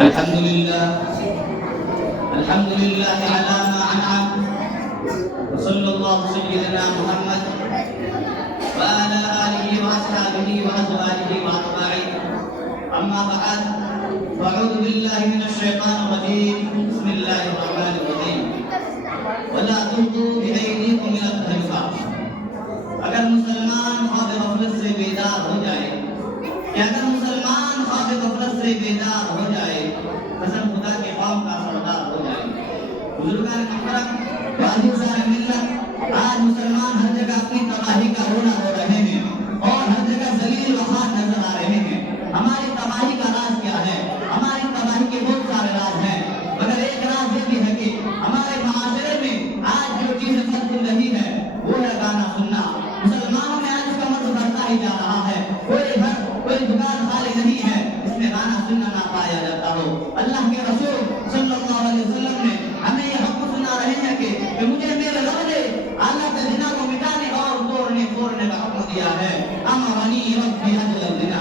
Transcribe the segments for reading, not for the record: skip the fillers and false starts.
الحمد لله على ما أنعم، وصلى الله سيدنا محمد وعلى آله وأصحابه وأزواجه وأتباعه. أما بعد، فأعوذ بالله من الشيطان الرجيم. بسم الله الرحمن الرحيم. ولا تلقوا بأيديكم إلى التهلكة. اگر مسلمان خواب غفلت سے بیدار ہو جائے، اگر مسلمان خواب غفلت سے بیدار ہو جائے، قسم خدا کے قوم کا سردار ہو جائے. بزرگان محترم، واجبان ملت، آج مسلمان ہر جگہ اپنی تباہی کا رونا رو رہے ہیں اور ہر جگہ ذلیل و خوار نظر آ رہے ہیں. ہماری تباہی کا راز کیا ہے؟ ہماری تباہی کے بہت سارے راز ہیں، مگر ایک راز یہ بھی ہے کہ ہمارے معاشرے میں آج جو چیز ختم رہی ہے وہ ہے گانا سننا. مسلمانوں میں آج اس کا مرض بڑھتا ہی جا رہا ہے. کوئی گھر، کوئی دکان خالی نہیں ہے اس میں گانا سننا نہ پایا جاتا ہو. اللہ کے رسول صلی اللہ علیہ وسلم نے ہمیں یہ حق سنا رہے ہیں کہ مجھے میرے رب نے اللہ کے زنا کو مٹانے اور توڑنے پھوڑنے کا حکم دیا ہے. امرنی ربی حجل الزنا.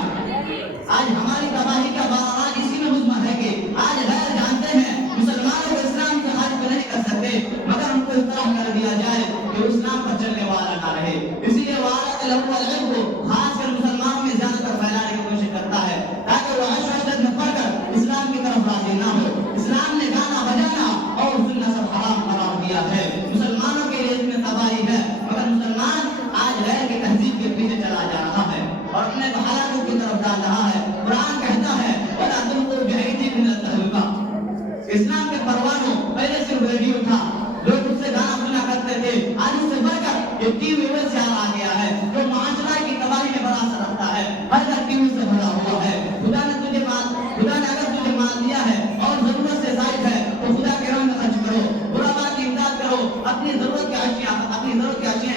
آج ہماری تباہی کا باعث اسی میں مضمر ہے کہ آج غیر جانتے ہیں مسلمانوں کو اسلام سے خارج نہیں کر سکتے، مگر ان کو اطلاع کر دیا جائے کہ اسلام پر چلنے والا نہ رہے. اسی لیے وعدہ لہو العلم کو خاص کر مسلمانوں میں زیادہ تر پھیلانے کی کوشش کرتا ہے تاکہ وہ عیش و عشرت میں پڑھ کر اسلام کی طرف راضی نہ ہو. اسلام نے گانا بجانا اور سننا سب حرام قرار دیا ہے. مسلمانوں کے لیے اس میں تباہی ہے، مگر مسلمان آج غیر کی تہذیب کے پیچھے چلا جا رہا ہے اور اپنے حالاتوں کی طرف ڈال رہا ہے. قرآن کہتا ہے وَلَا تُلْقُوا بِأَيْدِيكُمْ إِلَى التَّهْلُكَةِ. اسلام کے پروانوں پہلے صرف ریڈیو تھا، لوگ اس سے گانا سنا کرتے تھے. آج اس سے بڑھ کر یہ ٹی وی ویب سے آ گیا ہے جو معاشرہ کی تباہی میں بڑا اثر رکھتا ہے. ہر گھر ٹی وی سے بھرا ہوا ہے. خدا نے اگر تجھے مال دیا ہے اور ضرورت سے زائد ہے تو خدا کے راہ میں خرچ کرو، غربا کی امداد کرو، اپنی ضرورت کی اشیاء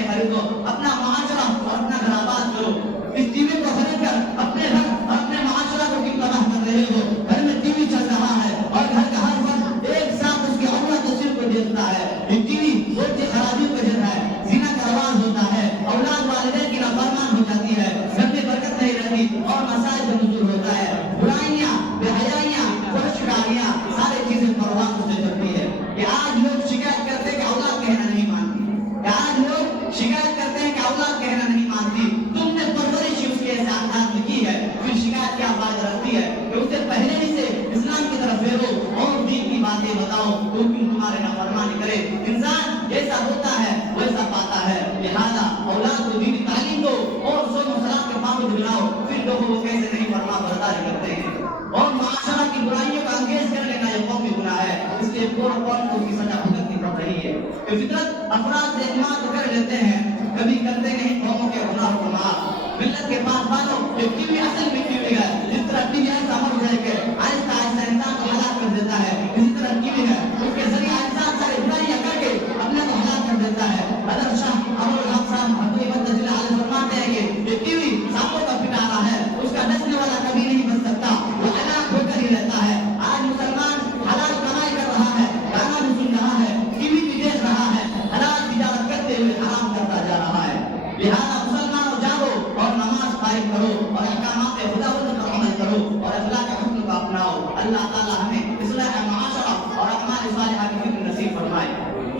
خریدو، اپنا معاشرہ اور اپنا گھر آباد کرو. اس ٹی وی کو خرید کر اپنے گھر اور اپنے معاشرہ کو کیوں تباہ کر رہے ہو؟ گھر میں ٹی وی چل رہا ہے اور گھر کا ہر فرد ایک ساتھ اس کی اولاد تصویر کو دیکھتا ہے. یہ ٹی وی بہت سی خرابیوں کا جگہ ہے. زنا کا رواج ہوتا ہے، اولاد والدین کی نافرمان ہو جاتی ہے، گھر میں برکت نہیں رہتی اور مسائل کا نزول ہوتا ہے. برائیاں، بے حیائیاں، فحشگاریاں، ساری چیزیں پروان سے چلتی ہے. کہ آج لوگ شکایت کرتے ہیں کہ اولاد کہنا نہیں مانتی، کہ آج لوگ شکایت کرتے ہیں کہ اولاد کہنا نہیں مانتی. تم نے پرورش اس کے ایسے انداز میں کی ہے، پھر شکایت کیا فائدہ رکھتی ہے کہ اسے پہلے ہی سے اسلام کی طرف پھیرو اور دین کی باتیں بتاؤ تو کیوں تمہارے نافرمانی کرے. انسان جیسا ہوتا ہے ویسا پاتا ہے. لہذا اولاد کو دینی تعلیم دو اور صوم و صلات کے پابند بناؤ، پھر دیکھو وہ کیسے نہیں فرما برداری کرتے ہیں. اور معاشرہ کی برائیوں کا انگیز کر لینا یہ قومی گناہ ہے. اس لیے قوم کو اس کی سزا بھگتنی پڑ رہی ہے. کہ فطرت افراد سے اعتماد کر لیتے ہیں، کبھی کرتے نہیں قوموں کے گناہوں کو معاف. ملت کے پاس بانو کہ ٹی وی اصل میں ٹی وی ہے. جس طرح ٹی وی ایسا مرض ہے کہ آہستہ آہستہ انسان کو ہلاک کر دیتا ہے، اسی طرح ٹی وی ہے اس کے ذریعہ انسان سارے برائیاں کر کے اپنے کو ہلاک کر دیتا ہے. حضرت شاہ امر الحق صاحب حقیقی مدد عالم فرماتے ہیں کہ یہ ٹی وی سانپوں کا پٹارا ہے، اس کا ڈسنے والا کبھی نہیں بن سکتا، وہ ہلاک ہو کر ہی رہتا ہے. آج مسلمان حلال کمائی کر رہا ہے، گانا بھی سن رہا ہے، ٹی وی بھی دیکھ رہا ہے، حلال تجارت کرتے ہوئے حرام کرتا جا رہا ہے. لہذا مسلمانوں جاگو اور نماز قائم کرو اور احکامات خداوند پر عمل کرو اور اخلاق کے حکم کو اپناؤ. اللہ تعالی ہمیں اصلاح معاشرہ اور اعمال صالحہ کی فکر نصیب فرمائے.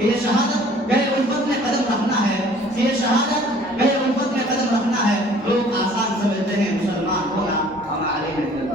یہ شہادت گئے الفت میں قدم رکھنا ہے، یہ شہادت گئے الفت میں قدم رکھنا ہے. لوگ آسان سمجھتے ہیں مسلمان ہونا ہمارے لیے